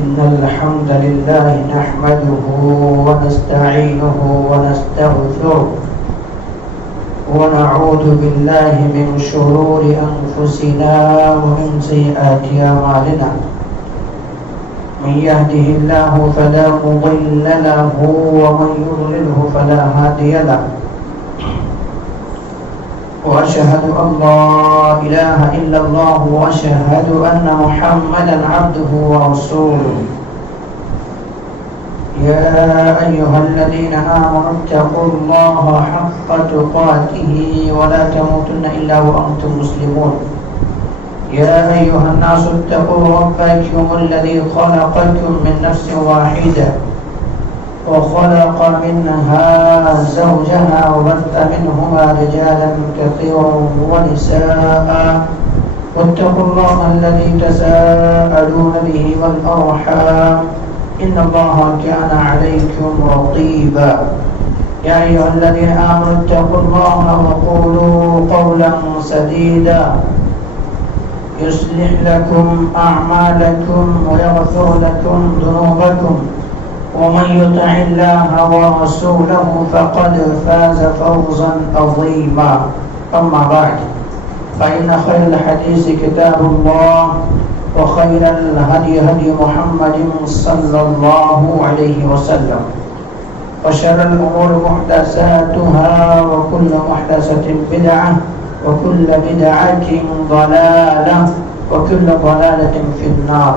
إن الحمد لله نحمده ونستعينه ونستغفره ونعوذ بالله من شرور أنفسنا ومن سيئات أعمالنا من يهده الله فلا مضل له ومن يضلله فلا هادي له وأشهد أن لا إله إلا الله وأشهد أن محمدا عبده ورسوله يا أيها الذين آمنوا اتقوا الله حق تقاته ولا تموتن إلا وأنتم مسلمون يا أيها الناس اتقوا ربكم الذي خلقكم من نفس واحدة وخلق منها زوجها وبث منهما رجالا كثيرا ونساء واتقوا الله الذي تساءلون به والأرحام إن الله كان عليكم رقيبا يا أيها الذين آمنوا اتقوا الله وقولوا قولا سديدا يصلح لكم أعمالكم ويغفر لكم ذنوبكم ومن يطع الله ورسوله فقد فاز فوزا عظيما أما بعد فإن خير الحديث كتاب الله وخير الهدي هدي محمد صلى الله عليه وسلم وشر الأمور محدثاتها وكل محدثة بدعة وكل بدعة ضلالة وكل ضلالة في النار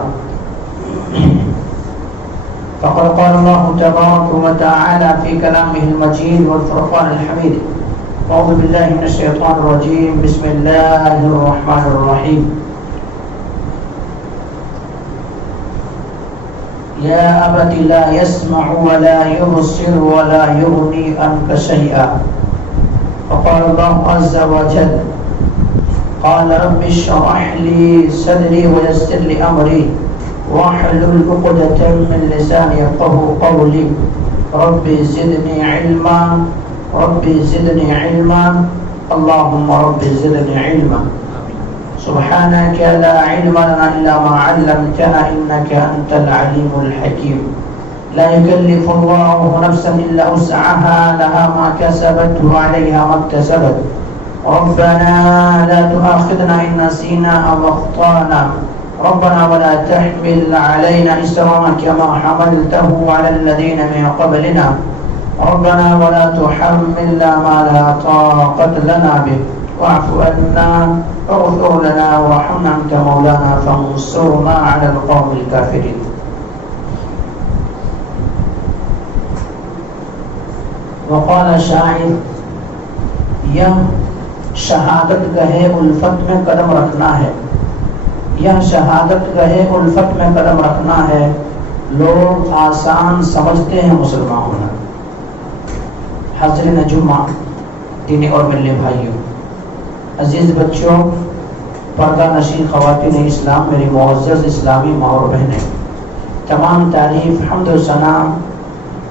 فقد قال الله تبارك وتعالى في كلامه المجيد والفرقان الحميد أعوذ بالله من الشيطان الرجيم بسم الله الرحمن الرحيم يا أبت لا يسمع ولا يبصر ولا يغني عنك شيئا وقال الله عز وجل قال رب اشرح لي صدري ويسر لي أمري واحلل عقدة من لساني يفقهوا قولي ربي زدني علما ربي زدني علما اللهم ربي زدني علما سبحانك لا علم لنا إلا ما علمتنا إنك أنت العليم الحكيم لا يكلف الله نفسا إلا وسعها لها ما كسبت وعليها ما اكتسبت ربنا لا تؤاخذنا إن نسينا أو أخطأنا ربنا ولا تحمل علينا إسرا كما حملته على الذين من قبلنا ربنا ولا تحملنا ما لا طاقة لنا به واعف عنا واغفر لنا وارحمنا أنت مولانا فانصرنا على القوم الكافرين. وقال شاعر یہ شہادت گہے الفت میں قدم رکھنا ہے یہ شہادت گہے الفت میں قدم رکھنا ہے لوگ آسان سمجھتے ہیں مسلمان ہونا. حاضرین جمعہ دینی اور ملی بھائیوں عزیز بچوں پردہ نشین خواتین اسلام میری معزز اسلامی ماں اور بہنیں تمام تعریف حمد و ثنا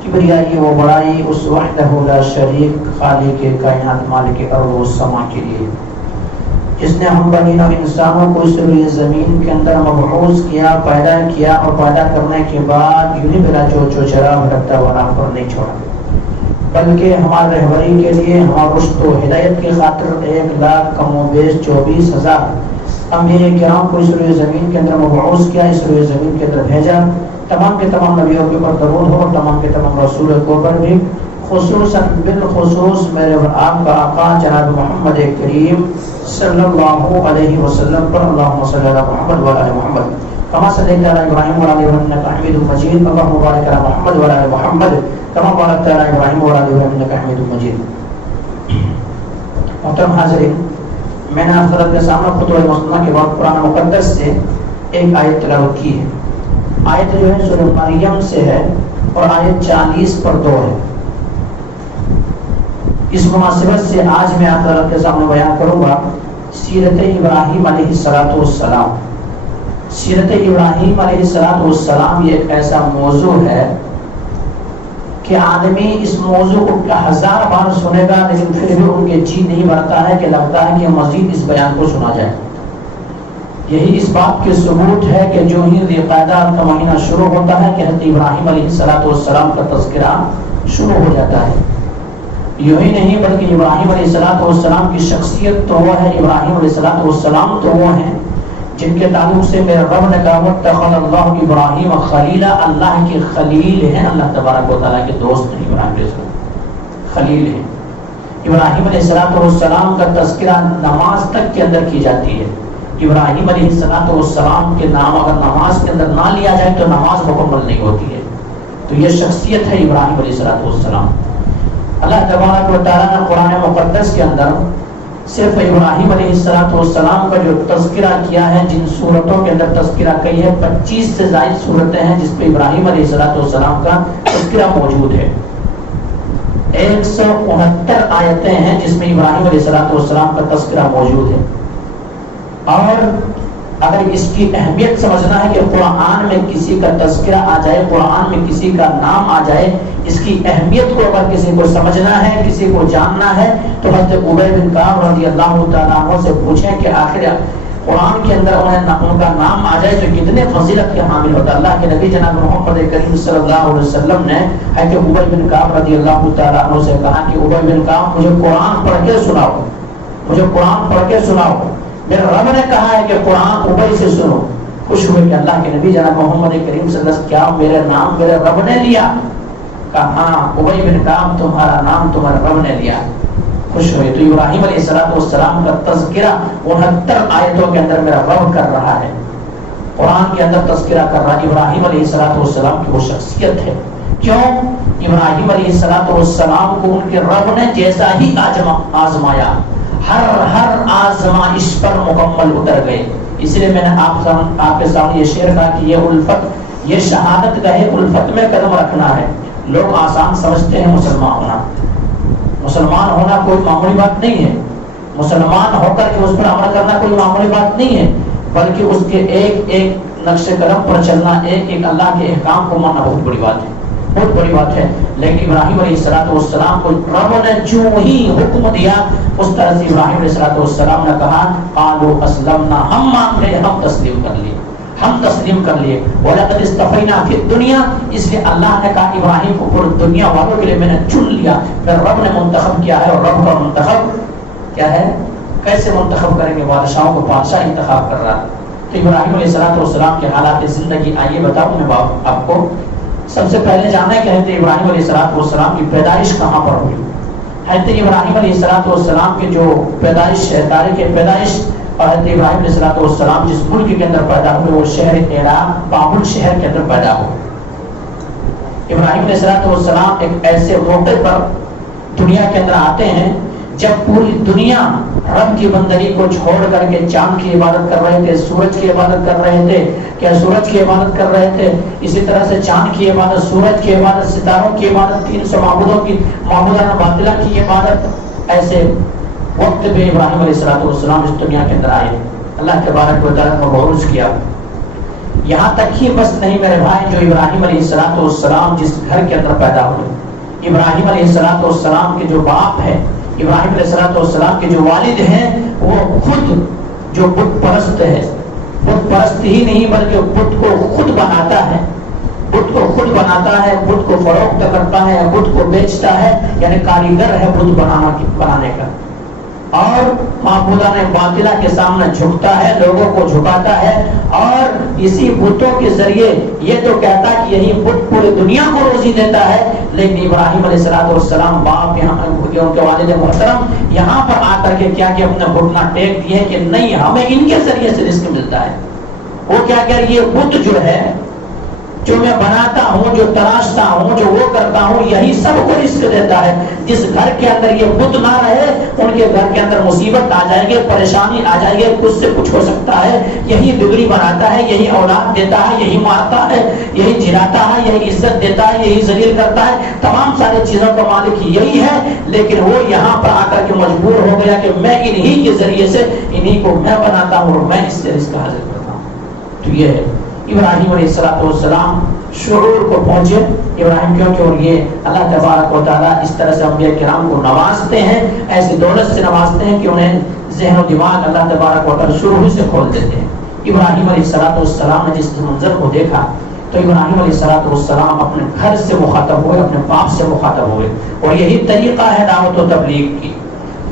کبریائی و بڑائی اس وحدہ لا شریک خالق کائنات مالک ارض و سما کے لیے جس نے ہم بنی نوع انسانوں کو اس روئے زمین کے اندر مبعوث کیا پیدا کیا اور پیدا کرنے کے بعد یونی بلا جو چرا بھٹکتا ہوا راہ پر نہیں چھوڑا بلکہ ہماری رہبری کے لیے ہمارا رشد و ہدایت کی خاطر 1,00,000 کم و بیش 24,000 انبیاء کرام کو اس روئے زمین کے اندر مبعوث کیا اس روئے زمین کے اندر بھیجا. تمام کے تمام نبیوں کے اوپر درود ہو اور تمام کے تمام رسول کے اوپر بھی خصوصاً بالخصوص میرے اور آپ کا آقا جناب محمد کریم صلی اللہ علیہ وسلم پر اللہم صلی علی محمد و علی محمد کما صلیت علی ابراہیم و علی انک حمید مجید اللہم بارک علی محمد و علی محمد کما بارکت علی ابراہیم و علی انک حمید مجید. محترم حاضرین میں نے آپ حضرت کے سامنے خطبہ مسلمہ کے بعد قرآن مقدس سے ایک آیت تلاوت کی ہے. آیت جو ہے سورہ مریم سے ہے اور آیت 40 پر 2 ہے. اس مناسبت سے آج میں آپ حضرت کے سامنے بیان کروں گا سیرت ابراہیم علیہ السلام. سیرت ابراہیم علیہ السلام یہ ایک ایسا موضوع ہے کہ آدمی اس موضوع کو 1000 بار سنے گا لیکن پھر بھی ان کے جی نہیں بھرتا ہے کہ لگتا ہے کہ مزید اس بیان کو سنا جائے. یہی اس بات کے ثبوت ہے کہ جو ہی ذی القعدہ کا مہینہ شروع ہوتا ہے کہ حضرت ابراہیم علیہ السلام کا تذکرہ شروع ہو جاتا ہے۔ یوں ہی نہیں بلکہ ابراہیم علیہ السلام کی شخصیت تو وہ ہے، ابراہیم علیہ السلام تو وہ ہیں جن کے تعلق سے میرے رب نے کہا واتخذ اللہ ابراہیم خلیلا، اللہ کے خلیل ہیں، اللہ تبارک و تعالیٰ کے دوست ہیں ابراہیم علیہ السلام، خلیل ہیں۔ ابراہیم علیہ السلام کا تذکرہ نماز تک کے اندر کی جاتی ہے۔ ابراہیم علیہ السلام کے نام اگر نماز کے اندر نہ لیا جائے تو نماز مکمل نہیں ہوتی ہے۔ تو یہ شخصیت ہے ابراہیم علیہ السلام۔ اللہ تبارک و تعالیٰ نے قرآن مقدس کے اندر صرف ابراہیم علیہ السلام کا جو تذکرہ کیا ہے، جن صورتوں کے اندر تذکرہ کی ہے، 25 سے زائد صورتیں ہیں جس پہ ابراہیم علیہ السلام کا تذکرہ موجود ہے۔ 169 آیتیں ہیں جس میں ابراہیم علیہ السلام کا تذکرہ موجود ہے۔ اور اگر اس کی اہمیت سمجھنا ہے کہ قرآن میں کسی کا تذکرہ آ جائے، قرآن میں کسی کا نام آ جائے، اس کی اہمیت کو اگر کسی کو سمجھنا ہے، کسی کو جاننا ہے، تو حضرت ابی بن کعب رضی اللہ تعالیٰ عنہ سے پوچھیں کہ آخر قرآن کے اندر ان کا نام آ جائے تو کتنے فضیلت کے حامل ہوتا۔ اللہ کے نبی جناب محمد کریم صلی اللہ علیہ وسلم نے حضرت ابی بن کعب رضی اللہ تعالیٰ عنہ سے کہا کہ ابی بن کعب مجھے قرآن پڑھ کے سناؤ، مجھے قرآن پڑھ کے سناؤ۔ میرے رب نے کہا ہے کہ قرآن ابی سے سنو۔ خوش ہوئے کہ اللہ کے نبی جناب محمد کریم صلی اللہ علیہ وسلم کیا میرے نام میرے رب نے لیا؟ کہا ہاں ابی بن کعب تمہارا نام تمہارے رب نے لیا۔ خوش ہوئے۔ تو ابراہیم علیہ السلام کا تذکرہ 69 آیتوں کے اندر میرا رب کر رہا ہے، قرآن کے اندر تذکرہ کر رہا ہے۔ ابراہیم علیہ السلام کی وہ شخصیت ہے۔ کیوں؟ ابراہیم علیہ السلام کو ان کے رب نے جیسا ہی آزمایا، ہر آزمائش پر مکمل اتر گئے۔ اس لیے میں نے آپ کے سامنے یہ شعر کہا کہ یہ الفت، یہ شہادت گاہ الفت میں قدم رکھنا ہے۔ لوگ آسان سمجھتے ہیں مسلمان ہونا، مسلمان ہونا کوئی معمولی بات نہیں ہے، مسلمان ہو کر کے اس پر عمل کرنا کوئی معمولی بات نہیں ہے، بلکہ اس کے ایک ایک نقش قدم پر چلنا، ایک ایک اللہ کے احکام کو ماننا بہت بڑی بات ہے، بہت بڑی بات ہے۔ لیکن ابراہیم علیہ السلام کو رب نے جو ہی حکم دیا اس طرح سے ابراہیم علیہ السلام نے کہا قالوا اسلمنا، ہم مان گئے، ہم تسلیم کر لیے، ہم تسلیم کر لیے۔ وَلَقَدِ اسْتَفَيْنَا فِي الدُّنْيَا، اس لیے اللہ نے کہا ابراہیم کو پوری دنیا والوں کے لیے میں نے چن لیا، پھر رب نے منتخب کیا ہے۔ اور رب کا منتخب کیا ہے؟ کیسے منتخب کریں گے؟ بادشاہوں کو بادشاہ انتخاب کر رہا ہے۔ تو ابراہیم علیہ السلام کے حالات زندگی آئیے بتاؤں میں آپ کو۔ سب سے پہلے جانا ہے کہ حضرت ابراہیم علیہ السلام کی پیدائش کہاں پر ہوئی۔ حضرت ابراہیم علیہ السلام کی جو پیدائش ہے، تاریخ پیدائش، اور حضرت ابراہیم علیہ السلام جس ملک کے اندر پیدا ہوئے وہ شہر عراق، بابل شہر کے اندر پیدا ہوئے۔ ابراہیم علیہ السلام ایک ایسے موقع پر دنیا کے اندر آتے ہیں جب پوری دنیا رب کی بندگی کو چھوڑ کر کے چاند کی عبادت کر رہے تھے، سورج کی عبادت کر رہے تھے، کیا سورج کی عبادت کر رہے تھے، اسی طرح سے چاند کی عبادت، سورج کی عبادت، ستاروں کی عبادت، 300 معبودوں کی، معبودانہ باطلہ کی عبادت۔ ایسے وقت پہ ابراہیم علیہ السلام اس دنیا کے اندر آئے، اللہ تبارک و تعالیٰ کو عروج کیا۔ یہاں تک ہی بس نہیں میرے بھائی، جو ابراہیم علیہ السلام جس گھر کے اندر پیدا ہوئے، ابراہیم علیہ السلام کے جو باپ ہے، ابراہیم علیہ السلام کے جو والد ہیں، وہ خود جو بت پرست ہے، بت پرست ہی نہیں بلکہ بت کو خود بناتا ہے، بت کو خود بناتا ہے، بت کو فروخت کرتا ہے، بت کو بیچتا ہے، یعنی کاریگر ہے بت بنانے کا، اور معبودانہ باطلہ کے سامنے جھکتا ہے، لوگوں کو جھکاتا ہے، اور اسی بتوں کے ذریعے یہ تو کہتا ہے کہ یہی بت پوری دنیا کو روزی دیتا ہے۔ لیکن ابراہیم علیہ السلام باپ ان کے والد محترم یہاں پر آ کر کے کیا کہ اپنے گھٹنا ٹیک دیے کہ نہیں، ہمیں ان کے ذریعے سے رزق ملتا ہے۔ وہ کیا کہ یہ بت جو ہے، جو میں بناتا ہوں، جو تراشتا ہوں، جو وہ کرتا ہوں، یہی سب کو رزق دیتا ہے۔ جس گھر کے اندر یہ بت نہ رہے ان کے گھر کے اندر مصیبت آ جائے گی، پریشانی آ جائے گی، کچھ سے کچھ ہو سکتا ہے۔ یہی بگڑی بناتا ہے، یہی اولاد دیتا ہے، یہی مارتا ہے، یہی جھلاتا ہے، یہی عزت دیتا ہے، یہی ذلیل کرتا ہے، تمام ساری چیزوں کا مالک یہی ہے۔ لیکن وہ یہاں پر آ کر کے مجبور ہو گیا کہ میں انہی کے ذریعے سے انہی کو میں بناتا ہوں اور میں اس سے رزق حاصل کرتا ہوں۔ تو یہ ہے ابراہیم علیہ السلام شعور کو پہنچے۔ ابراہیم کیونکہ اور یہ اللہ تبارک و تعالیٰ اس طرح سے انبیاء کرام کو نوازتے ہیں، ایسی دولت سے نوازتے ہیں کہ انہیں ذہن و دماغ اللہ تبارک و تعالیٰ شروع سے کھول دیتے ہیں۔ ابراہیم علیہ السلام نے جس منظر کو دیکھا تو ابراہیم علیہ السلام اپنے گھر سے مخاطب ہوئے، اپنے باپ سے مخاطب ہوئے، اور یہی طریقہ ہے دعوت و تبلیغ کی۔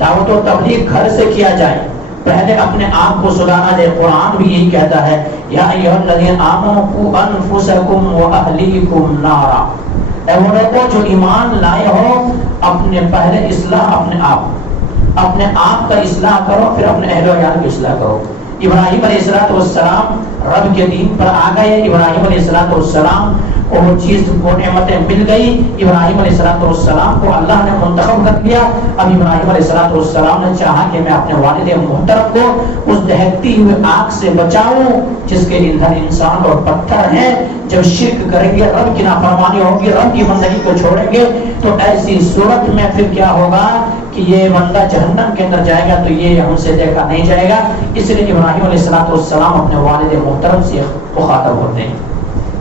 دعوت و تبلیغ گھر سے کیا جائے، پہلے اپنے آپ کو سدھارنا جائے۔ قرآن بھی یہی کہتا ہے یا ایھا الذین آمنوا قوا انفسکم واہلیکم نارا، اے وہ لوگوں جو ایمان لائے ہو اپنے پہلے اصلاح اپنے آپ کا اصلاح کرو، پھر اپنے اہل و عیال کی اصلاح کرو۔ ابراہیم علیہ السلام رب کے دین پر آ گئے، ابراہیم علیہ السلام کو وہ چیز وہ نعمتیں مل گئی، ابراہیم علیہ السلام کو اللہ نے منتخب کر دیا۔ اب ابراہیم علیہ السلام نے چاہا کہ میں اپنے والد محترم کو اس دہکتی ہوئی آگ سے بچاؤں جس کے ایندھن انسان اور پتھر ہیں۔ جب شرک کریں گے، رب کی نافرمانی ہوگی، رب کی بندگی کو چھوڑیں گے، تو ایسی صورت میں پھر کیا ہوگا کہ یہ بندہ جہنم کے اندر جائے گا، تو یہ ہم سے دیکھا نہیں جائے گا۔ اس لیے ابراہیم علیہ السلام اپنے والد محترم سے مخاطب ہوتے ہیں۔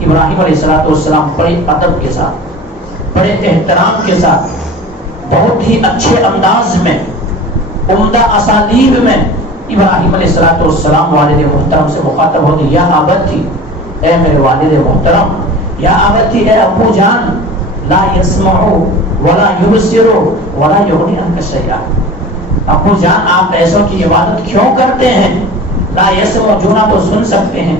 ابراہیم علیہ السلام بڑے ادب کے ساتھ، بڑے احترام کے ساتھ، بہت ہی اچھے انداز میں، عمدہ اسالیب میں ابراہیم علیہ السلام والد محترم سے مخاطب ہوتے ہیں۔ یا ابتی، اے میرے والد محترم، یا ابتی، اے ابو جان، لا يسمع ولا يبصر ولا يغني عنك شيئا، ابو جان آپ ایسوں کی عبادت کیوں کرتے ہیں؟ لا يسمع، جو نہ تو سن سکتے ہیں،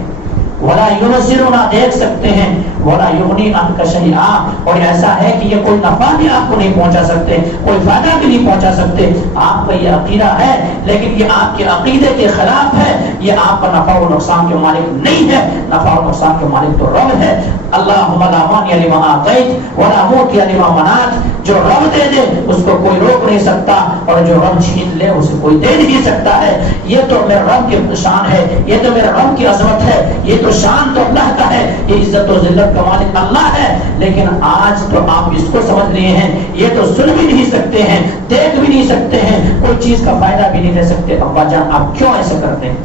ولا يبصر، نہ دیکھ سکتے ہیں، ولا يغني عنك شيئا، اور ایسا ہے کہ یہ کوئی نفع بھی آپ کو نہیں پہنچا سکتے، کوئی فائدہ بھی نہیں پہنچا سکتے۔ آپ کا یہ عقیدہ ہے، لیکن یہ آپ کے عقیدے کے خلاف ہے، یہ آپ کا نفع و نقصان کے مالک نہیں ہے، نفع و نقصان کے مالک تو رب ہے۔ اللہم لا مانع لما اعطیت ولا معطی لما منعت، جو رب دے دے اس کو کوئی روک نہیں سکتا، اور جو رب چھین لے اسے کوئی دے نہیں سکتا ہے۔ یہ تو میرے رب کی شان ہے، یہ تو میرے رب کی عظمت ہے، یہ تو شان تو اللہ کا ہے، یہ عزت و ذلت کا مالک اللہ ہے۔ لیکن آج تو آپ اس کو سمجھ رہے ہیں، یہ تو سن بھی نہیں سکتے ہیں، دیکھ بھی نہیں سکتے ہیں، کوئی چیز کا فائدہ بھی نہیں لے سکتے۔ ابا جان آپ کیوں ایسا کرتے ہیں؟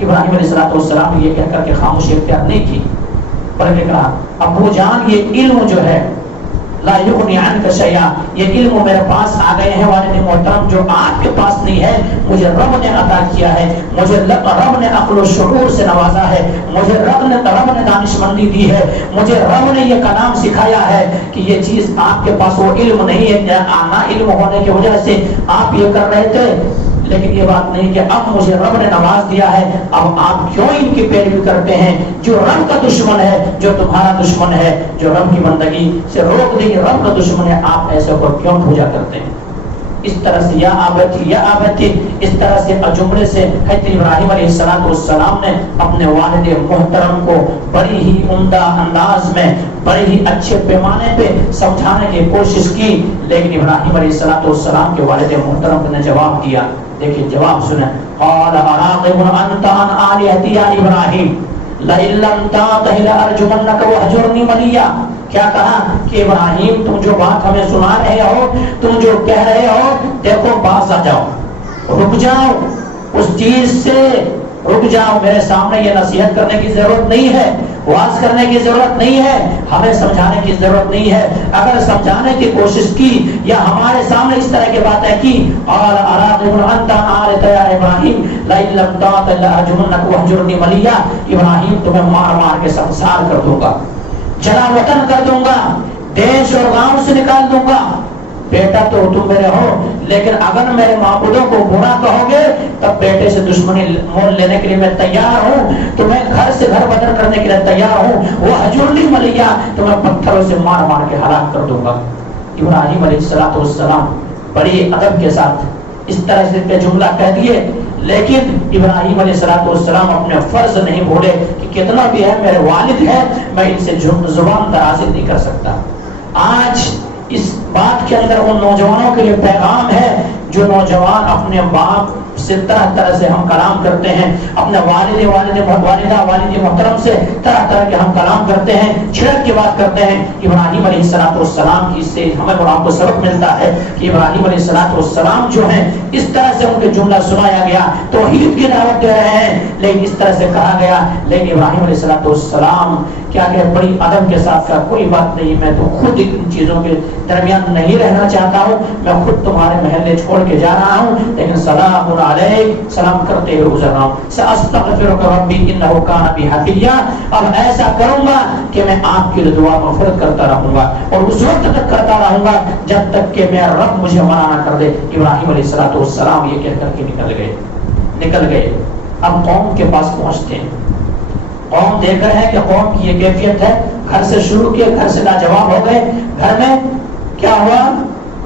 ابراہیم علیہ السلام نے یہ کہہ کر کے خاموشی اختیار نہیں کی، بلکہ کہا ابو جان یہ علم جو ہے لا یغنی عنک شیئا، یہ علم میرے پاس آ گئے ہیں والد محترم جو آپ کے پاس نہیں ہے، مجھے رب نے عطا کیا ہے، مجھے رب نے عقل و شعور سے نوازا ہے، مجھے رب نے دانش مندی دی ہے، مجھے رب نے یہ کلام سکھایا ہے کہ یہ چیز آپ کے پاس وہ علم نہیں ہے، نا علم ہونے کی وجہ سے آپ یہ کر رہے تھے، لیکن یہ بات نہیں کہ اب مجھے رب نے نواز دیا ہے، اب آپ کیوں ان کی پیروی کرتے ہیں؟ جو رب کا دشمن ہے، جو تمہارا دشمن ہے، جو رب کی بندگی سے روک دے گی، رب کا دشمن ہے، آپ ایسے کو کیوں پوجا کرتے ہیں؟ اس طرح سے یا آبتی، اس طرح سے جملے سے حضرت ابراہیم علیہ السلام نے اپنے والد محترم کو بڑی ہی عمدہ انداز میں، بڑے ہی اچھے پیمانے پہ سمجھانے کی کوشش کی، لیکن ابراہیم علیہ السلام کے والد محترم نے جواب دیا۔ دیکھیں جواب سنیں، قال اراغب انت عن آلہتی یا ابراہیم لئن لم تنتہ لارجمنک واہجرنی ملیا۔ کیا کہا کہ ابراہیم تم جو بات ہمیں سنا رہے ہو، تم جو کہہ رہے ہو، دیکھو باز آ جاؤ، رک جاؤ، اس چیز سے رک جاؤ، میرے سامنے یہ نصیحت کرنے کی ضرورت نہیں ہے، واز کرنے کی ضرورت نہیں ہے، ہمیں سمجھانے کی ضرورت نہیں ہے۔ اگر سمجھانے کی کوشش کی یا ہمارے سامنے اس طرح کی باتیں کی، قال اراغب انت آلت یا ابراہیم لئن لم تنتہ لارجمنک واہجرنی ملیا، ابراہیم تمہیں مار مار کے سنسار کر دوں گا، جلا وطن کر دوں گا، دیش اور گاؤں سے نکال دوں گا۔ بیٹا تو تم میرے ہو، لیکن اگر میرے معبودوں کو برا کہو گے تب بیٹے سے دشمنی مول لینے کے لیے میں تیار ہوں، تمہیں گھر سے گھر بدر کرنے کے لیے تیار ہوں، وہ ہجرنی ملیا، تمہیں پتھروں سے مار مار کے ہلاک کر دوں گا۔ ابراہیم علیہ السلام بڑی ادب کے ساتھ اس طرح سے جملہ کہہ دیے، لیکن ابراہیم علیہ السلام اپنے فرض نہیں بھولے کہ کتنا بھی ہے میرے والد ہے، میں ان سے زبان درازی نہیں کر سکتا۔ آج اس بات کے اندر ان نوجوانوں کے لیے پیغام ہے جو نوجوان اپنے باپ سے طرح طرح سے ہم کلام کرتے ہیں، اپنے والد محترم سے طرح طرح کے ہم کلام کرتے ہیں، چھڑک کی بات کرتے ہیں۔ ابراہیم علیہ السلام کی سے ہمیں قرآن کو سبق ملتا ہے کہ ابراہیم علیہ السلام جو ہیں اس طرح سے ان کے جملہ سنایا گیا، توحید کی دعوت دے رہے ہیں، لیکن اس طرح سے کہا گیا، لیکن ابراہیم علیہ السلام کیا کہ بڑی ادب کے ساتھ کہا کوئی بات نہیں، میں تو خود ان چیزوں کے درمیان نہیں رہنا چاہتا ہوں، میں خود تمہارے محلے چھوڑ کے جا رہا ہوں، لیکن سلام علیک سلام کرتے ہوئے گزر رہا ہوں، ساستغفرک ربی انہ کان بی حفیہ، اب ایسا کروں گا کہ میں آپ کے لیے دعا مغفرت کرتا رہوں گا اور اس وقت تک کرتا رہوں گا جب تک کہ میرا رب مجھے منع نہ کر دے۔ ابراہیم علیہ السلام یہ کہہ کر کے نکل گئے۔ اب قوم کے پاس پہنچتے ہیں، قوم دیکھ رہے ہیں کہ قوم کی یہ کیفیت ہے، گھر سے شروع کیے، گھر سے لاجواب ہو گئے، گھر میں کیا ہوا،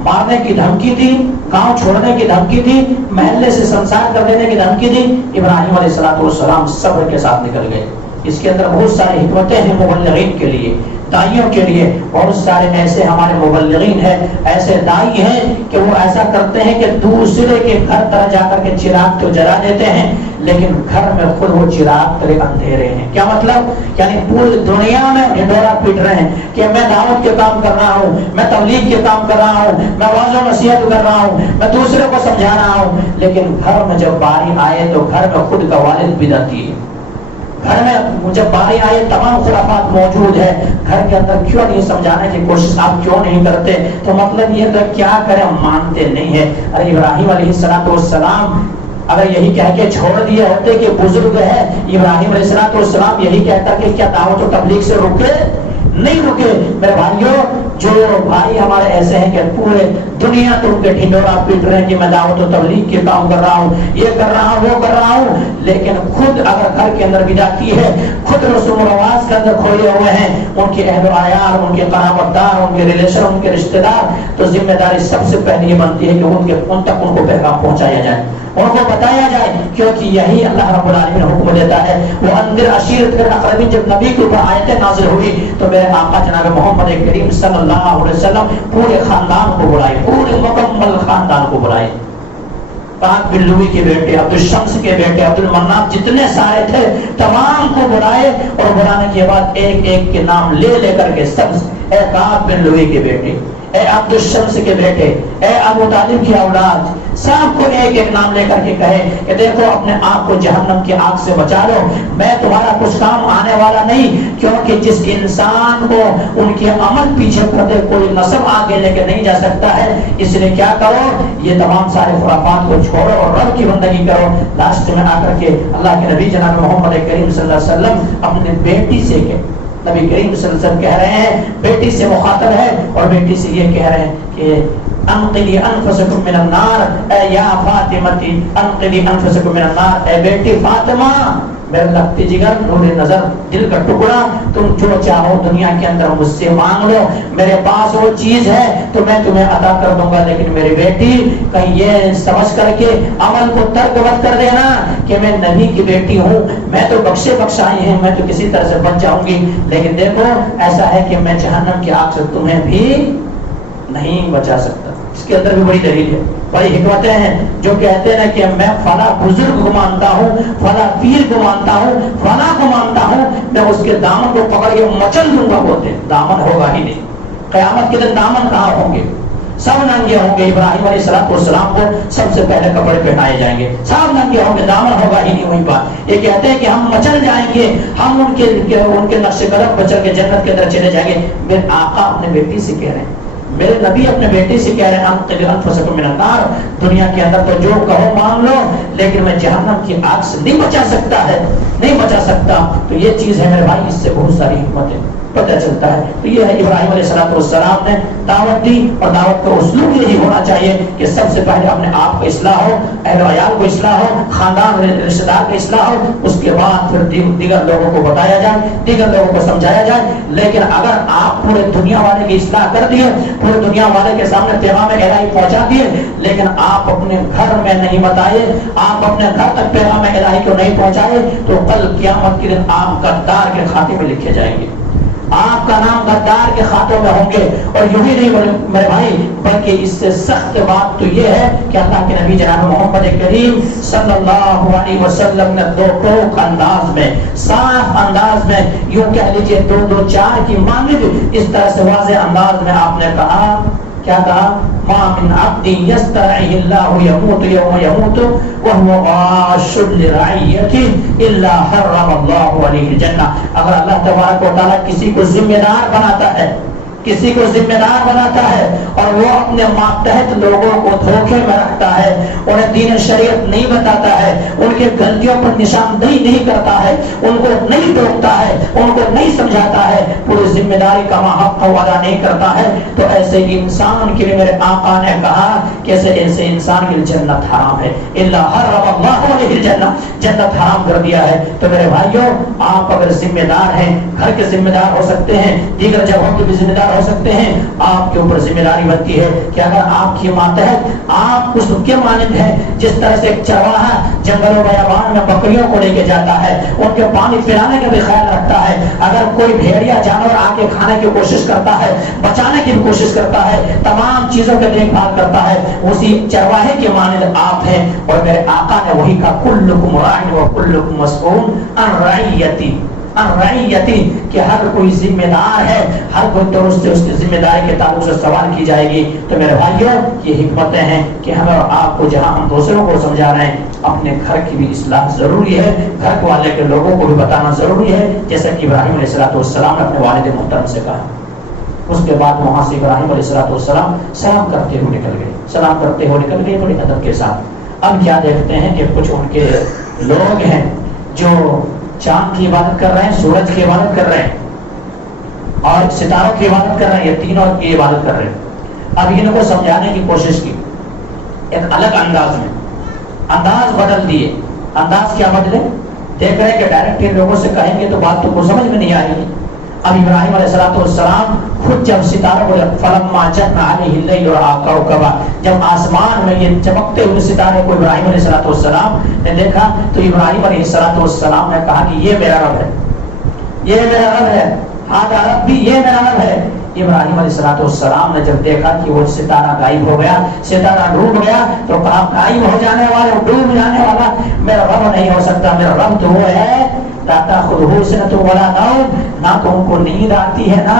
مارنے کی دھمکی دی، گاؤں چھوڑنے کی دھمکی دی، محلے سے سنسار کر دینے کی دھمکی دی۔ ابراہیم علیہ السلام صبر کے ساتھ نکل گئے۔ اس کے اندر بہت ساری حکمتیں ہیں مبلغین کے لیے، دائیوں کے لیے۔ بہت سارے ایسے ہمارے مبلغین ہیں، ایسے دائی ہیں کہ وہ ایسا کرتے ہیں کہ دوسرے کے گھر طرح جا کر کے چراغ تو جلا دیتے ہیں، لیکن گھر میں خود وہ چراغ تلے اندھیرے ہیں۔ کیا مطلب؟ یعنی پوری دنیا میں ڈھنڈورا پیٹ رہے ہیں کہ میں دعوت کے کام کر رہا ہوں، میں تبلیغ کے کام کر رہا ہوں، میں واعظ و نصیحت کر رہا ہوں، میں دوسرے کو سمجھا رہا ہوں، لیکن گھر میں جب باری آئے تو گھر میں خود کا والد بدعتی ہے، گھر میں جب باری آئے تمام خرافات موجود ہے، گھر کے اندر کیوں نہیں سمجھانے کی کوشش آپ کیوں نہیں کرتے؟ تو مطلب یہ کہ کیا کریں، مانتے نہیں ہیں۔ ارے ابراہیم علیہ السلام اگر یہی کہہ کے چھوڑ دیے ہوتے کہ بزرگ ہے، ابراہیم علیہ السلام یہی کہتا کہ کیا دعوت و تبلیغ سے رکے؟ نہیں رکے۔ میرے بھائیوں، جو بھائی ہمارے ایسے ہیں کہ پورے دنیا تو ان کے ڈھنڈورا پیٹ رہے ہیں کہ میں دعوت و تبلیغ کے کام کر رہا ہوں، یہ کر رہا ہوں، وہ کر رہا ہوں، لیکن خود اگر گھر کے اندر بدعتی ہے، خود رسوم و رواج کے اندر کھوئے ہوئے ہیں، ان کے اہل و عیال، ان کے قرابت دار، ان کے ریلیشن، ان کے رشتہ دار، تو ذمہ داری سب سے پہلے یہ بنتی ہے کہ ان تک ان کو پیغام پہنچایا جائے، ان کو بتایا جائے، کیونکہ یہی اللہ رب العالمین حکم دیتا ہے۔ وہ اندر عشیرت کے اقربین، جب نبی کے اوپر آیتیں نازل ہوئی تو میرے آقا جناب محمد کریم صلی اللہ علیہ وسلم پورے خاندان کو بلائے، پورے مکمل خاندان کو بلائے، پاک بن لوئی کے بیٹے، عبد الشمس کے بیٹے، عبد المناف، جتنے سارے تھے تمام کو بلائے، اور بلانے کے بعد ایک ایک کے نام لے کر کے سب، اے کعب بن لوئی کے بیٹے، اے عبد الشمس کے بیٹے، اے ابو طالب کی اولاد، سب کو ایک ایک نام لے کر کے کہے کہ دیکھو اپنے آپ کو جہنم کی آگ سے بچا لو، میں تمہارا کچھ کام آنے والا نہیں، کیونکہ جس انسان کو ان کے عمل پیچھے کر دے کوئی نسب آگے لے کے نہیں جا سکتا ہے، اس لیے کیا کرو، یہ تمام سارے خرافات کو چھوڑو اور رب کی بندگی کرو۔ لاسٹ میں آ کر کے اللہ کے نبی جناب محمد کریم صلی اللہ علیہ وسلم اپنے بیٹی سے نبی کریم صلی اللہ علیہ وسلم کہہ رہے ہیں، بیٹی سے مخاطب ہے اور بیٹی سے یہ کہہ رہے ہیں کہ انقلی انفسکم من النار، اے یا فاطمتی انقلی انفسکم من النار، اے بیٹی فاطمہ، میرے لگتی جگر، نور نظر، دل کا ٹکڑا، تم جو چاہو دنیا کے اندر مجھ سے مانگ لو، میرے پاس وہ چیز ہے تو میں تمہیں عطا کر دوں گا، لیکن میری بیٹی کہیں یہ سمجھ کر کے عمل کو ترک مت کر دینا کہ میں نبی کی بیٹی ہوں، میں تو بخشے بخشائی ہیں، میں تو کسی طرح سے بچ جاؤں گی، لیکن دیکھو ایسا ہے کہ میں جہنم کی آگ سے تمہیں بھی نہیں بچا سکتا۔ اس کے اندر بھی بڑی دلیل ہے، بڑی حکمتیں ہیں، جو کہتے ہیں کہ میں فلاں بزرگ کو مانتا ہوں، فلاں پیر کو مانتا ہوں، فلاں کو مانتا ہوں، میں اس کے دامن کو پکڑ کے مچل دوں گا، بولتے دامن ہوگا ہی نہیں، قیامت کے دن دامن کہاں ہوں گے، سب ننگے ہوں گے۔ ابراہیم علیہ السلام کو سب سے پہلے کپڑے پہنائے جائیں گے، سب ننگے ہوں گے، دامن ہوگا ہی نہیں وہیں پر۔ یہ کہتے ہیں کہ ہم مچل جائیں گے، ہم ان کے نقش قدم پر چل کے جنت کے اندر چلے جائیں گے۔ میرے آقا اپنے بیٹی سے کہہ رہے ہیں، میرے نبی اپنے بیٹے سے کہہ رہے ہیں انقلی انفسکم من النار، دنیا کے اندر تو جو کہو مان لو، لیکن میں جہنم کی آگ سے نہیں بچا سکتا ہے، نہیں بچا سکتا۔ تو یہ چیز ہے میرے بھائی، اس سے بہت ساری حکمتیں پتہ چلتا ہے۔ تو یہ ہے ابراہیم علیہ السلام نے دعوت دی، اور دعوت کا اسلوب یہی ہونا چاہیے کہ سب سے پہلے اپنے آپ کو اصلاح ہو، اہل و عیال کو اصلاح ہو، خاندان رشتہ دار کی اصلاح ہو، اس کے بعد پھر دیگر لوگوں کو بتایا جائے، دیگر لوگوں کو سمجھایا جائے۔ لیکن اگر آپ پورے دنیا والے کی اصلاح کر دیے، پورے دنیا والے کے سامنے پیغام الہی پہنچا دیے، لیکن آپ اپنے گھر میں نہیں بتائے، آپ اپنے گھر تک پیغام الہی کو نہیں پہنچائے، تو کل قیامت کے دن آپ غدار کے خاتے میں لکھے جائیں گے، آپ کا نام غدار کے خاتوں میں ہوں گے۔ اور یوں ہی نہیں میرے بھائی، بلکہ اس سے سخت بات تو یہ ہے کہ اللہ کے نبی جناب محمد کریم صلی اللہ علیہ وسلم نے دو ٹوک انداز میں، صاف انداز میں، یوں کہہ لیجئے دو چار کی مانند، اس طرح سے واضح انداز میں آپ نے کہا، کیا کہا؟ ما من عبد یسترعیہ اللہ یموت یوم یموت وہو غاش لرعیته الا حرم اللہ علیہ الجنہ۔ اگر اللہ تبارک و تعالیٰ کسی کو ذمہ دار بناتا ہے، کسی کو ذمہ دار بناتا ہے اور وہ اپنے ماتحت لوگوں کو دھوکے میں رکھتا ہے، انہیں دین شریعت نہیں بتاتا ہے، ان کے غلطیوں پر نشاندہی نہیں کرتا ہے، ان کو نہیں ٹوکتا ہے، ان کو نہیں سمجھاتا ہے، پوری ذمہ داری کا حق ادا نہیں کرتا ہے، تو ایسے انسان کے لیے میرے آقا نے کہا کہ ایسے انسان کے لیے جنت حرام ہے، الا حرم اللہ علیہ الجنہ، جنت حرام کر دیا ہے۔ تو میرے بھائیوں، آپ اگر ذمہ دار ہیں، گھر کے ذمہ دار ہو سکتے ہیں، دیگر جگہوں کے بھی ذمہ دار ہو سکتے ہیں، آپ کے اوپر ذمہ داری بنتی ہے کہ اگر آپ کی ماتحت آپ اس کے مانند ہیں جس طرح سے ایک چرواہا جنگل و بیابان میں بکریوں کو لے کے جاتا ہے، ان کے پانی پلانے کا بھی خیال رکھتا ہے، اگر کوئی بھیڑیا جانور آ کے کھانے کی کوشش کرتا ہے، بچانے کی بھی کوشش کرتا ہے، تمام چیزوں کی دیکھ بھال کرتا ہے، اسی چرواہے کے مانند آپ ہیں۔ اور میرے آقا نے وہی کہا کلکم راع و کلکم مسئول عن رعیتی، رعیتی، کہ ہر کوئی ذمہ دار ہے، ہر کوئی درست سے اس کی ذمہ داری کے تعلق سے سوال کی جائے گی۔ تو میرے بھائیوں، یہ حکمتیں ہیں کہ ہمیں اور آپ کو جہاں ہم دوسروں کو سمجھا رہے ہیں، اپنے گھر کی بھی اصلاح ضروری ہے، گھر والے کے لوگوں کو بھی بتانا ضروری ہے، جیسا کہ ابراہیم علیہ السلام نے اپنے والد محترم سے کہا۔ اس کے بعد وہاں سے ابراہیم علیہ السلام سلام کرتے ہوئے نکل گئے، سلام کرتے ہوئے نکل گئے بڑے ادب کے ساتھ۔ اب کیا دیکھتے ہیں کہ کچھ ان کے لوگ ہیں جو چاند کی عبادت کر رہے ہیں، سورج کی عبادت کر رہے ہیں اور ستاروں کی عبادت کر رہے ہیں، یہ تینوں کی عبادت کر رہے ہیں۔ اب ان کو سمجھانے کی کوشش کی ایک الگ انداز میں، انداز بدل دیے۔ انداز کیا بدلے؟ دیکھ رہے ہیں کہ ڈائریکٹ ان لوگوں سے کہیں گے تو بات تو کو سمجھ میں نہیں آئے گی۔ اب ابراہیم علیہ السلام خود جب ستاروں کو فلما جن علیہ اللیل رأى کوكبا، جب آسمان میں یہ چمکتے ہوئے ستارے کو ابراہیم علیہ السلام نے دیکھا تو ابراہیم علیہ السلام نے کہا کہ یہ میرا رب ہے، یہ میرا رب ہے، ہذا ربی، یہ میرا رب ہے۔ ابراہیم علیہ السلام نے جب دیکھا کہ وہ ستارہ غائب ہو گیا، ستارہ ڈوب گیا، تو کہا غائب ہو جانے والا، ڈوب جانے والا میرا رب نہیں ہو سکتا، میرا رب تو وہ ہے لا تأخذہ سنۃ ولا نوم، نہ تو ان کو نیند آتی ہے نہ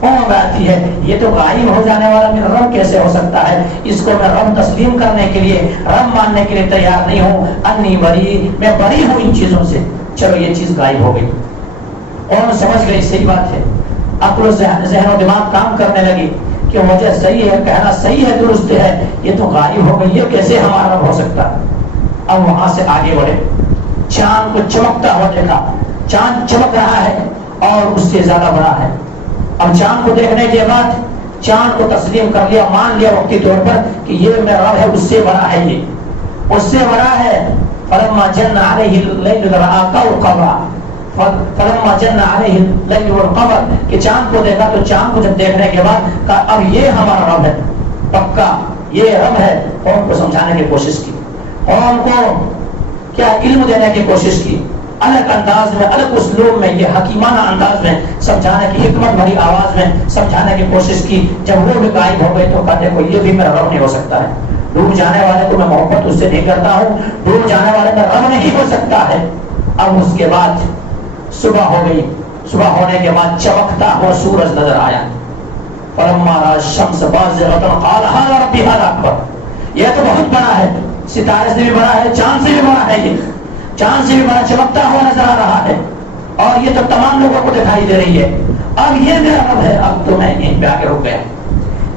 اونگ آتی ہے، یہ تو غائب ہو جانے والا میرا رب کیسے ہو سکتا ہے؟ اس کو میں رب تسلیم کرنے کے لیے، رب ماننے کے لیے تیار نہیں ہوں۔ انی بری، میں بری ہوں ان چیزوں سے۔ چلو یہ چیز غائب ہو گئی اور سمجھ گئی صحیح بات ہے، عقل و ذہن و دماغ کام کرنے لگی کہ وجہ صحیح ہے، کہنا صحیح ہے، درست ہے، یہ تو غائب ہو گئی، یہ کیسے ہمارا رب ہو سکتا ہے؟ اب وہاں سے آگے بڑھے، چاند کو چمکتا ہوا دیکھا، چاند چمک رہا ہے اور اس سے زیادہ بڑا ہے۔ اب چاند کو دیکھنے کے بعد چاند کو تسلیم کر لیا، مان لیا وقتی طور پر کہ یہ میرا رب ہے، اس سے بڑا ہے، یہ اس سے بڑا ہے۔ فلما جن علیہ اللیل رأى کوكبا، فلما جن علیہ اللیل والقمر، کہ چاند کو دیکھا تو چاند کو جب دیکھنے کے بعد کہا اب یہ ہمارا رب ہے، پکا یہ رب ہے۔ قوم کو سمجھانے کی کوشش کی، قوم کو کیا علم دینے کی کوشش کی، الگ انداز میں، الگ اسلوب میں، یہ حکیمانہ انداز میں سمجھانے کی، حکمت بھری آواز میں سمجھانے کی کوشش کی۔ جب وہ بھی غائب ہو گئے تو کہا دیکھو یہ بھی میرا رب نہیں ہو سکتا ہے، ڈوب جانے والے کو میں محبت اس سے نہیں کرتا ہوں، ڈوب جانے والے کا رب نہیں ہو سکتا ہے۔ اب اس کے بعد صبح ہو گئی، صبح ہونے کے بعد چمکتا ہوا سورج نظر آیا۔ فلما رأى الشمس بازغة قال هذا ربي هذا اکبر، یہ تو بہت بڑا ہے، ستارے سے بھی بڑا ہے، چاند سے بھی بڑا ہے، یہ چاند سے بھی بڑا چمکتا ہوا نظر آ رہا ہے، اور یہ تو تمام لوگوں کو دکھائی دے رہی ہے، اب یہ میرا رب ہے۔ اب تو میں یہیں پہ آ کے رک گیا،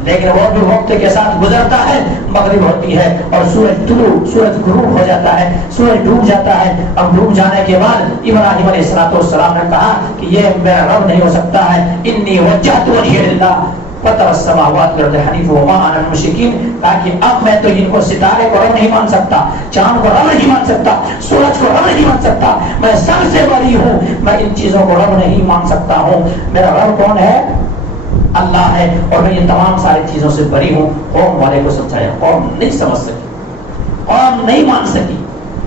لیکن وہ بھی وقت کے ساتھ گزرتا ہے، مغرب ہوتی ہے اور سورج غروب ہو جاتا ہے، سورج ڈوب جاتا ہے۔ اب ڈوب جانے کے بعد ابراہیم علیہ السلام نے کہا کہ یہ میرا رب نہیں ہو سکتا ہے، انی وجہت وجہی للہ فطر السماوات والارض حنیفا وما انا من المشرکین، تاکہ اب میں تو ان کو ستارے کو رب نہیں مان سکتا، چاند کو رب نہیں مان سکتا، سورج کو رب نہیں مان سکتا، میں سب سے بری ہوں، میں ان چیزوں کو رب نہیں مان سکتا ہوں۔ میرا رب کون ہے؟ اللہ ہے، اور میں یہ تمام ساری چیزوں سے بری ہوں۔ قوم والے کو سمجھایا، قوم نہیں سمجھ سکی، قوم نہیں مان سکی۔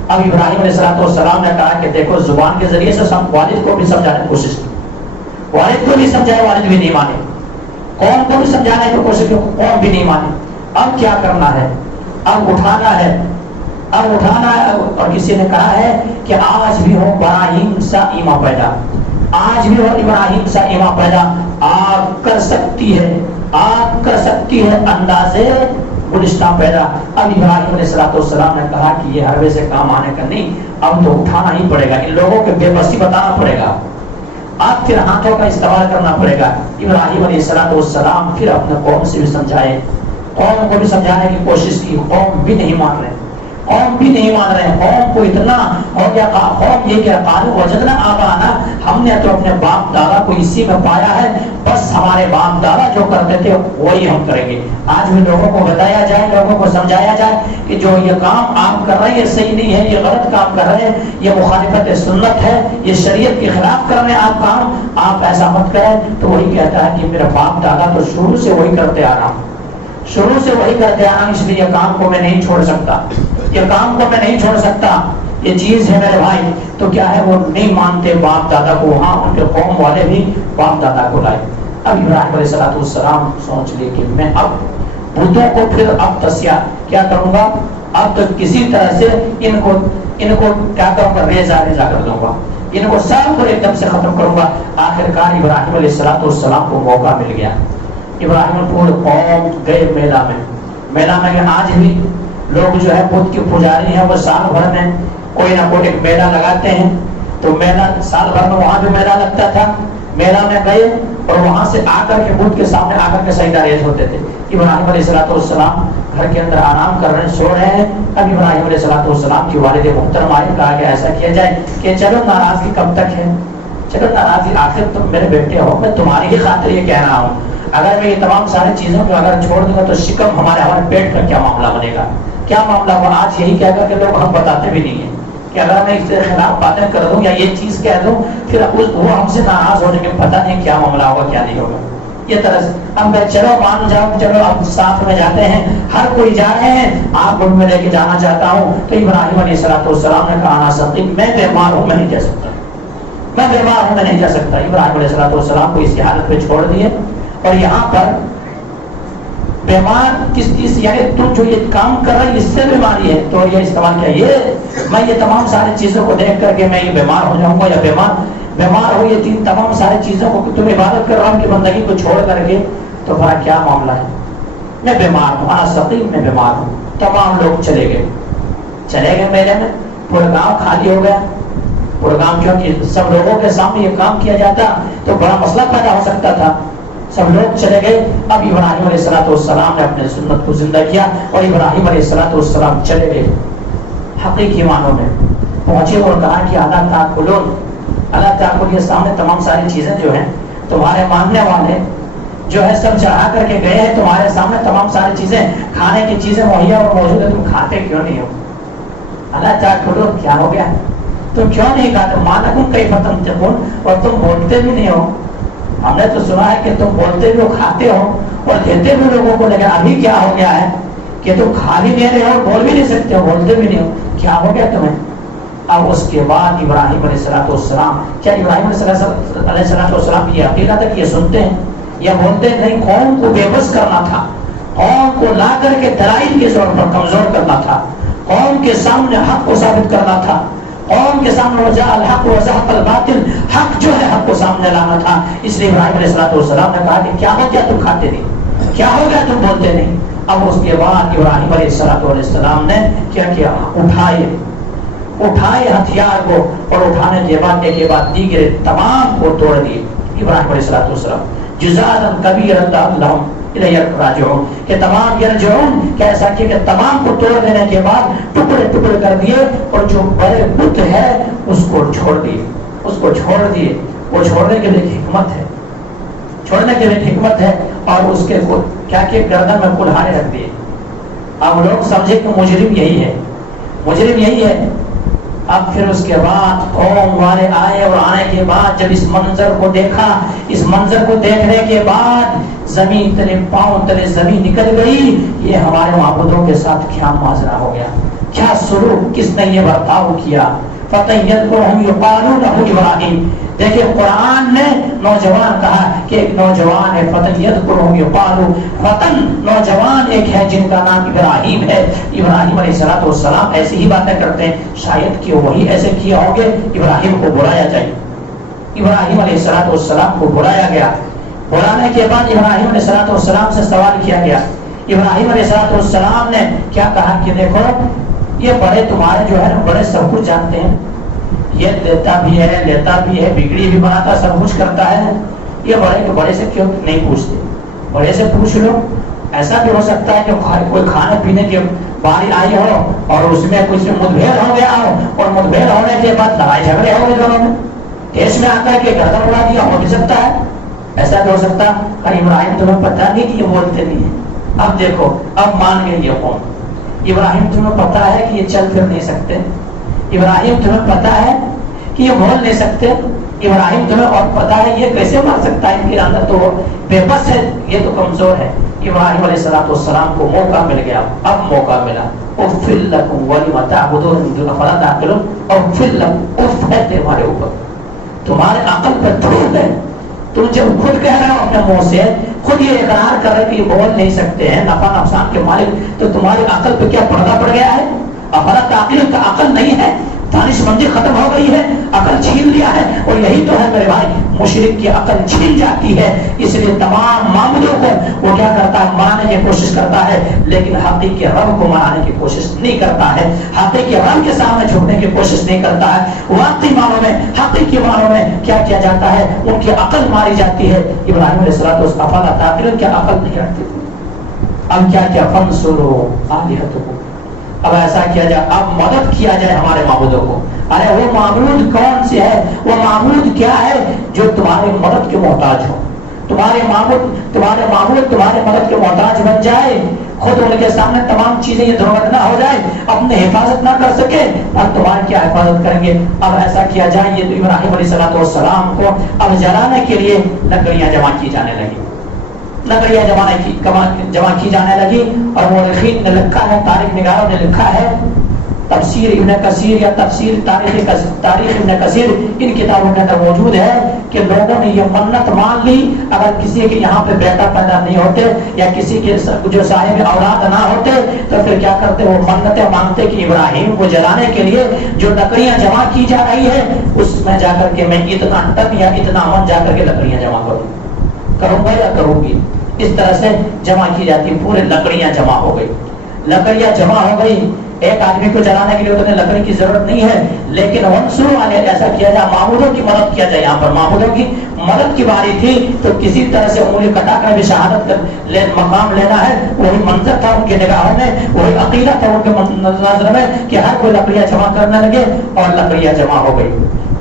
اب ابراہیم علیہ السلام نے کہا کہ دیکھو زبان کے ذریعے سے والد کو بھی سمجھانے کی کوشش کی، والد کو بھی سمجھایا، والد بھی نہیں مانے، قوم کو بھی سمجھانے کی کوشش کی، قوم بھی نہیں مانی۔ اب کیا کرنا ہے؟ اب اٹھانا ہے، اب اٹھانا ہے۔ اور کسی نے کہا ہے کہ آج بھی ہو ابراہیم سا ایمان پیدا، آج بھی ہو ابراہیم سا ایمان پیدا، آگ کر سکتی ہے، آگ کر سکتی ہے اندازے گلستان پیدا۔ اب ابراہیم علیہ السلام نے کہا کہ یہ حربے سے کام آنے کا نہیں، اب تو اٹھانا ہی پڑے گا، ان لوگوں کے بے بسی بتانا پڑے گا، آپ پھر ہاتھوں کا استعمال کرنا پڑے گا۔ ابراہیم علیہ السلام پھر اپنے قوم سے بھی سمجھائے، قوم کو بھی سمجھانے کی کوشش کی، قوم بھی نہیں مان رہے، قوم بھی نہیں مان رہے۔ قوم کو اتنا ہو گیا، قوم یہ کہ قالوا وجدنا آباءنا، ہم نے تو اپنے باپ دادا کو اسی میں پایا ہے، بس ہمارے باپ دادا جو کرتے تھے وہی ہم کریں گے۔ آج بھی لوگوں کو بتایا جائے، لوگوں کو سمجھایا جائے کہ جو یہ کام آپ کر رہے ہیں یہ صحیح نہیں ہے، یہ غلط کام کر رہے ہیں، یہ مخالفت سنت ہے، یہ شریعت کے خلاف کر رہے ہیں آپ کام، آپ ایسا مت کریں، تو وہی کہتا ہے کہ میرا باپ دادا تو شروع سے وہی کرتے آ رہا ہوں، شروع سے وہی کرتے آ رہا ہوں، اس لیے یہ کام کو میں نہیں چھوڑ سکتا، یہ کام کو میں نہیں چھوڑ سکتا، یہ چیز ہے میرے بھائی۔ تو کیا ہے، وہ نہیں مانتے باپ دادا کو، ہاں ان کے قوم والے بھی باپ دادا کو لائے۔ اب ابراہیم علیہ السلام سوچ لیے کہ میں اب بتوں کو پھر اب تسیا کیا کروں گا، اب تو کسی طرح سے ان کو کیا کروں گا، ریزہ کر دوں گا، ان کو سب کو ایک دم سے ختم کروں گا۔ آخرکار ابراہیم علیہ السلام کو موقع مل گیا۔ ابراہیم پورے قوم گئے میلہ میں کہ آج بھی لوگ جو ہے بدھ کے پجاری ہیں، وہ سال بھر میں کوئی نہ کوئی ایک میلہ لگاتے ہیں، تو میلہ سال بھر میں وہاں بھی میلہ لگتا تھا، میلہ میں گئے اور وہاں سے آ کر کے بدھ کے سامنے آ کر کے سجدہ ریز ہوتے تھے۔ ابراہیم علیہ السلام گھر کے اندر آرام کر رہے ہیں، سو رہے ہیں۔ اب ابراہیم علیہ السلام کی والد محترم آئے، کہا کہ ایسا کیا جائے کہ چلو ناراضگی کب تک ہے، چلو ناراضگی، آخر تم میرے بیٹے ہو، میں تمہاری ہی خاطر یہ کہہ رہا ہوں، اگر میں یہ تمام ساری چیزوں کو اگر چھوڑ دوں گا تو شکم ہمارے پیٹ کا کیا معاملہ بنے گا، کیا معاملہ ہوگا۔ آج یہی کہہ کر کے لوگ ہم بتاتے بھی نہیں ہیں کہ اگر میں اس کے خلاف باتیں کر دوں یا یہ چیز کہہ دوں پھر وہ ہم سے ناراض ہو جائیں گے، پتہ نہیں کیا معاملہ ہوگا کیا نہیں ہوگا، یہ طرح سے۔ اب میں چلو مان جاؤ، چلو اب ساتھ میں جاتے ہیں، ہر کوئی جا رہے ہیں، آپ ان میں لے کے جانا چاہتا ہوں۔ تو ابراہیم علیہ السلام نے کہا انا سقیم، میں بیمار ہوں، میں نہیں جا سکتا، میں بیمار ہوں، میں نہیں جا سکتا۔ ابراہیم علیہ السلام کو اسی حالت پہ چھوڑ دیے۔ اور یہاں پر بیمار کس چیز، یعنی تو جو یہ کام کر رہا ہے اس سے بیماری ہے، تو یہ استعمال کیا، یہ میں یہ تمام ساری چیزوں کو دیکھ کر کے میں یہ بیمار ہو جاؤں گا یا بیمار ہو، یہ تمام ساری چیزوں کو تم عبادت کر رہا ہوں کہ بندگی کو چھوڑ کر کے، تو بھلا کیا معاملہ ہے، میں بیمار ہوں، انا سقیم، میں بیمار ہوں۔ تمام لوگ چلے گئے میلے میں، پورا گاؤں خالی ہو گیا، پورا گاؤں، کیونکہ سب لوگوں کے سامنے یہ کام کیا جاتا تو بڑا مسئلہ پیدا ہو سکتا تھا، سب لوگ چلے گئے۔ اب ابراہیم علیہ السلام نے اپنے سنت کو زندہ کیا اور ابراہیم علیہ السلام چلے گئے، حقیقی معنوں میں پہنچے اور کہا کہ اللہ تعالیٰ کے سامنے تمام ساری چیزیں جو ہیں تمہارے ماننے والے جو ہے سب چڑھا کر کے گئے ہیں، تمہارے سامنے تمام ساری چیزیں، کھانے کی چیزیں مہیا اور موجود ہے، تم کھاتے کیوں نہیں ہو؟ اللہ تعالیٰ کیا ہو گیا، تم کیوں نہیں کھاتے؟ مانکم کیف تنطقون، اور تم بولتے بھی نہیں ہو۔ ہم نے تو سنا ہے کہ تم بولتے بھی ہو، کھاتے ہو اور دیتے بھی لوگوں کو، لیکن ابھی کیا ہو گیا ہے کہ تم کھا بھی نہیں رہے ہو، بول بھی نہیں سکتے ہو، بولتے بھی نہیں ہو، کیا ہو گیا تمہیں؟ اب اس کے بعد ابراہیم علیہ السلام، کیا ابراہیم علیہ السلام یہ حقیقت ہے کہ یہ سنتے ہیں یا بولتے نہیں؟ قوم کو بے بس کرنا تھا، قوم کو لا کر کے دلائل کے زور پر کمزور کرنا تھا، قوم کے سامنے حق کو ثابت کرنا تھا، قوم کے سامنے وجاء الحق وزهق الباطل، حق جو ہے حق کو سامنے لانا تھا۔ اس لیے ابراہیم علیہ السلام نے کہا کہ کیا ہو گیا تم کھاتے نہیں، کیا ہو گیا تم بولتے نہیں؟ اب اس کے بعد ابراہیم علیہ السلام نے کیا کیا، اٹھائے ہتھیار کو، اور اٹھانے کے بعد ایک کے بعد دیگر تمام کو توڑ دیے۔ ابراہیم علیہ السلام جزاء کبیرا لهم الیہ راجعون، کہ تمام یرجعون، کیسا کہ تمام کو توڑ دینے کے بعد ٹکڑے ٹکڑے کر دیے، اور جو بڑے بت ہے اس کو چھوڑ دیے، وہ چھوڑنے کے لیے حکمت ہے، چھوڑنے کے لیے حکمت ہے، اور اس کے کیا کہ گردن میں کلہاڑے رکھ دیے۔ اب لوگ سمجھے کہ مجرم یہی ہے۔ اب پھر اس کے بعد قوم والے آئے، اور آنے کے بعد جب اس منظر کو دیکھا، اس منظر کو دیکھنے کے بعد زمین تلے، پاؤں تلے زمین نکل گئی، یہ ہمارے معبودوں کے ساتھ کیا ماجرا ہو گیا، کیا سلوک، کس نے یہ برتاؤ کیا۔ فَتَيَّذْكُرُهُمْ يُقَالُوا لَهُ إِبْرَاهِيمُ، دیکھیں قرآن نے نوجوان کہا کہ ایک نوجوان ہے، فَتَيَّذْكُرُهُمْ يُقَالُوا، فتن نوجوان ایک ہے جن کا نام ابراہیم ہے۔ ابراہیم علیہ السلام ایسی ہی باتیں کرتے ہیں، شاید کہ وہی ایسے کیا ہوگے، ابراہیم کو بلایا جائے۔ ابراہیم علیہ السلام کو بلایا گیا، بلانے کے بعد ابراہیم علیہ السلام سے سوال کیا گیا۔ ابراہیم علیہ السلام نے کیا کہا کہ دیکھو، یہ بڑے تمہارے جو ہے نا، بڑے سب کچھ جانتے ہیں، یہ دیتا بھی ہے, لیتا بھی ہے, بگڑی بھی بناتا, سب کچھ کرتا ہے. یہ بڑے کے بڑے سے کیوں نہیں پوچھتے؟ بڑے سے پوچھ لو. ایسا بھی ہو سکتا ہے کہ کوئی کھانے پینے کی باری آئی ہو اور اس میں کچھ مدبھیڑ ہو گیا ہو, اور مدبھیڑ ہونے کے بعد لڑائی جھگڑے ہو گئے دونوں میں, کیس میں آتا ہے کہ گردن اڑا دیا, ہو بھی سکتا ہے. ایسا بھی ہو سکتا ہے. ابراہیم تمہیں پتا نہیں کہ یہ بولتے نہیں ہیں. اب دیکھو, اب مان گئے یہ قوم. ابراہیم تمہیں پتا ہے کہ یہ چل پھر نہیں سکتے. ابراہیم تمہیں پتا ہے کہ یہ بول نہیں سکتے. ابراہیم تمہیں اور پتا ہے یہ کیسے مار سکتا ہے, ان کے اندر تو بے بس ہے, یہ تو کمزور ہے. ابراہیم علیہ السلام کو موقع مل گیا. اب موقع ملا. اُفِّلْ لَكُمْ وَلِمَ تَعْبُدُونَ مِن دُونِ اللَّهِ تَعْقِلُونَ. اُفِّلْ لَكُمْ, اف ہے تمہارے اوپر, تمہارے عقل پر دھول ہے. تم جب خود کہہ رہے ہو اپنے منہ سے, خود یہ اقرار کر رہے کہ یہ بول نہیں سکتے ہیں, نفع نقصان کے مالک, تو تمہاری عقل پہ کیا پردہ پڑ گیا ہے؟ افلا تعقلون, کا عقل نہیں ہے, دانش مندی ختم ہو گئی ہے, عقل چھین لیا ہے. اور یہی تو ہے میرے بھائی, مشرک کی عقل چھین جاتی ہے. اس لیے تمام معاملوں کو وہ کیا کرتا ہے, منانے کی کوشش کرتا ہے, لیکن حقیقی رب کو منانے کی کوشش نہیں کرتا ہے. حقیقی رب کے سامنے جھکنے کی کوشش نہیں کرتا ہے. واقعی معنوں میں, حقیقی معنوں میں کیا کیا جاتا ہے, ان کی عقل ماری جاتی ہے. ابراہیم علیہ السلام افلا تعقلون, کیا عقل نہیں رکھتے تھے. اب کیا کیا, فانصروا آلہتکم, اب ایسا کیا جائے, اب مدد کیا جائے ہمارے معبودوں کو. ارے وہ معبود کون سے ہے, وہ معبود کیا ہے جو تمہاری مدد کے محتاج ہو. تمہارے معبود تمہارے مدد کے محتاج بن جائے, خود ان کے سامنے تمام چیزیں یہ دھوکہ نہ ہو جائے, اپنے حفاظت نہ کر سکے, اب تمہاری کیا حفاظت کریں گے. اب ایسا کیا جائے, یہ تو ابراہیم علیہ السلام کو اب جلانے کے لیے لکڑیاں جمع کی جانے لگی. لکڑیاں جمع کی جانے لگی. اور مورخین نے لکھا ہے, تاریخ نگاروں نے لکھا ہے, تفسیر ابن کثیر یا تفسیر تاریخ ابن کثیر, ان کتابوں کے اندر موجود ہے کہ لوگوں نے یہ منت مان لی, اگر کسی کے یہاں پہ بیٹا پیدا نہیں ہوتے یا کسی کے جو صاحب اولاد نہ ہوتے تو پھر کیا کرتے, وہ منتیں مانگتے کہ ابراہیم کو جلانے کے لیے جو لکڑیاں جمع کی جا رہی ہے اس میں جا کر کے میں اتنا ٹن یا اتنا من جا کر کے لکڑیاں جمع کروں گا یا کروں گی. اس طرح سے جمع کی جاتی, پورے لکڑیاں جمع ہو گئی. لکڑیاں جمع ہو گئی, ایک آدمی کو جلانے کے لیے اتنے لکڑی کی ضرورت نہیں ہے, لیکن ونسروا والے ایسا کیا جائے, معبودوں کی مدد کیا جائے. یہاں پر معبودوں کی مدد کی باری تھی تو کسی طرح سے انگلی کٹا کر بھی شہادت مقام لینا ہے. وہی منظر تھا ان کے نگاہوں میں, وہی عقیدہ تھا ان کے نظر میں کہ ہر کوئی لکڑیاں جمع کرنے لگے, اور لکڑیاں جمع ہو گئی.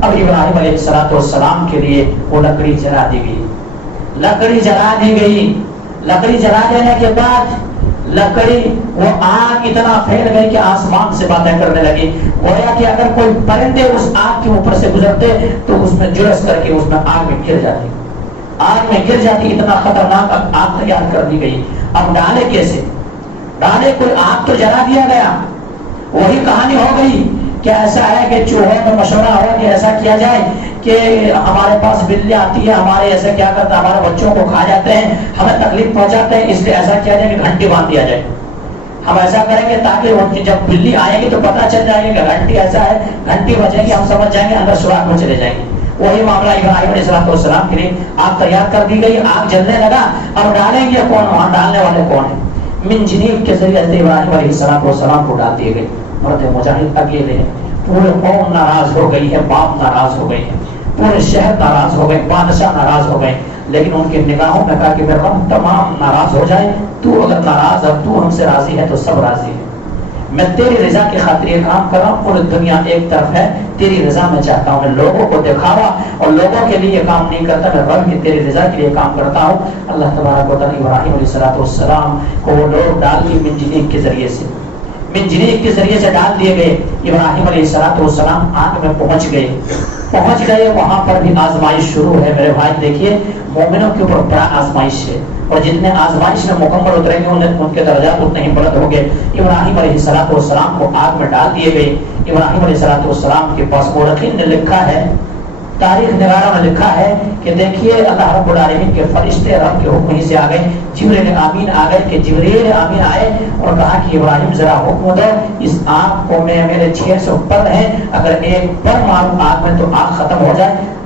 اب ابراہیم علیہ السلام کے لیے وہ لکڑی جلا دی گئی. لکڑی جلا دی گئی. لکڑی جلا دینے کے بعد لکڑی وہ آگ اتنا پھیل گئی کہ آسمان سے باتیں کرنے لگی. گویا کہ اگر کوئی پرندے اس آگ کے اوپر سے گزرتے تو اس میں جرس کر کے اس میں آگ میں گر جاتی, آگ میں گر جاتی. اتنا خطرناک آگ تیار کر دی گئی. اب ڈالے کیسے, ڈالے, کوئی آگ تو جلا دیا گیا. وہی کہانی ہو گئی کہ ایسا ہے کہ چوہوں میں مشورہ ہو کہ ایسا کیا جائے کہ ہمارے پاس بلی آتی ہے, ہمارے ایسے کیا کرتا ہے, ہمارے بچوں کو کھا جاتے ہیں, ہمیں تکلیف پہنچاتے ہیں, اس لیے ایسا کیا جائے کہ گھنٹی باندھ دیا جائے. ہم ایسا کریں گے تاکہ جب بلی آئے گی تو پتہ چل جائے گی کہ گھنٹی ایسا ہے, گھنٹی بجے گی, ہم سمجھ جائیں گے, اندر سوراخ میں چلے جائیں گے. وہی معاملہ ابراہیم علیہ السلام کے لیے آگ تیار کر دی گئی. آگ جلنے لگا. اب ڈالیں گے کون, وہاں ڈالنے والے کون ہیں, من جنیب کے ذریعے ابراہیم علیہ السلام کو ڈال دیے گئے. مرد مجاہد اکیلے ہیں, پورے قوم ناراض ہو گئی ہے, باپ ناراض ہو گئی ہے, پورے شہر ناراض ہو گئے, بادشاہ ناراض ہو گئے. لیکن ان کے نگاہوں میں کہا کہ میرے رب تمام ناراض ہو جائے, تو اگر ناراض ہے, تو ہم سے راضی ہے تو سب راضی ہے. میں تیری رضا کی خاطر یہ کام کر رہا ہوں, پوری دنیا ایک طرف ہے, تیری رضا میں چاہتا ہوں. میں لوگوں کو دکھاوا اور لوگوں کے لیے یہ کام نہیں کرتا, میں رب کی تیری رضا کے لیے کام کرتا ہوں. اللہ تبارک و تعالی ابراہیم علیہ السلام کو وہ لوگ ڈال دی من جنیب کے ذریعے سے, من جنیب کے ذریعے سے ڈال دیے گئے. ابراہیم علیہ السلام آگ میں پہنچ گئے. وہاں پر بھی آزمائش شروع ہے میرے بھائی. دیکھیے مومنوں کے اوپر بڑا آزمائش ہے, اور جتنے آزمائش میں مکمل اتریں گے ان کے درجات اتنے ہی بلند ہوں گے. ابراہیم علیہ السلام کو آگ میں ڈال دیے گئے. ابراہیم علیہ السلام کے پاس مورخین نے لکھا ہے, تاریخ نگاروں نے لکھا ہے کہ دیکھیے اللہ رب العالمین کے فرشتے رب کے حکم ہی سے آ گئے. جبریل امین آ گئے, کہ جبریل امین آئے اور کہا کہ ابراہیم ذرا حکم دو, اس آگ کو میں, میرے 600 پر ہیں, اگر ایک پر ماروں آگ میں تو آگ ختم ہو جائے.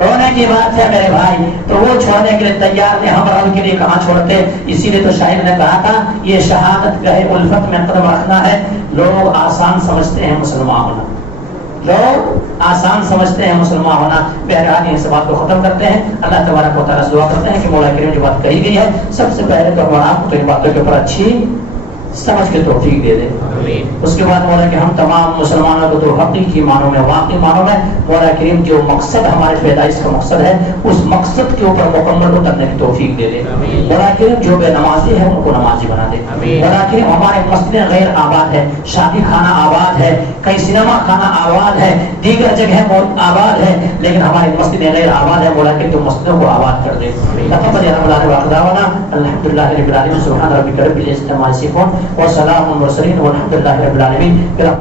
رونے کی بات ہے میرے بھائی، تو وہ چھوڑنے کے لیے تیار تھے، ہم رب کے لیے کہاں چھوڑتے؟ اسی لیے تو شاعر نے کہا تھا یہ شہادت گہے الفت میں قدم رکھنا ہے۔ لوگ آسان سمجھتے ہیں مسلمان ہونا، لوگ آسان سمجھتے ہیں مسلمان ہونا۔ بہرحال اس بات کو ختم کرتے ہیں، اللہ تبارک و تعالیٰ سے دعا کرتے ہیں کہ مولا کریم جو بات کہی گئی ہے سب سے پہلے تو ہم آپ کو تو ان باتوں کے اوپر اچھی سمجھ کے توفیق دے دے۔ اس کے بعد مولا کہ ہم تمام مسلمانوں کو تو حقیقی معنوں میں، واقعی معنوں میں مولا کریم جو مقصد ہمارے پیدائش کا مقصد ہے اس مقصد کے اوپر مکمل اترنے کی توفیق دے دے۔ مولا کریم جو بے نمازی ہے ان کو نمازی بنا دے۔ مولا کریم ہمارے مسجدیں غیر آباد ہے، شادی خانہ آباد ہے، کئی سینما خانہ آباد ہے، دیگر جگہ آباد ہے، لیکن ہماری مسجدیں غیر آباد ہے۔ مولا کریم تو مسجدوں کو آباد کر دے۔ تقبل یا رب العالمین واخر الحمدللہ رب العالمین سبحان ربک رب العزۃ عما یصفون وسلام المرسلین والحمد للہ رب العالمین۔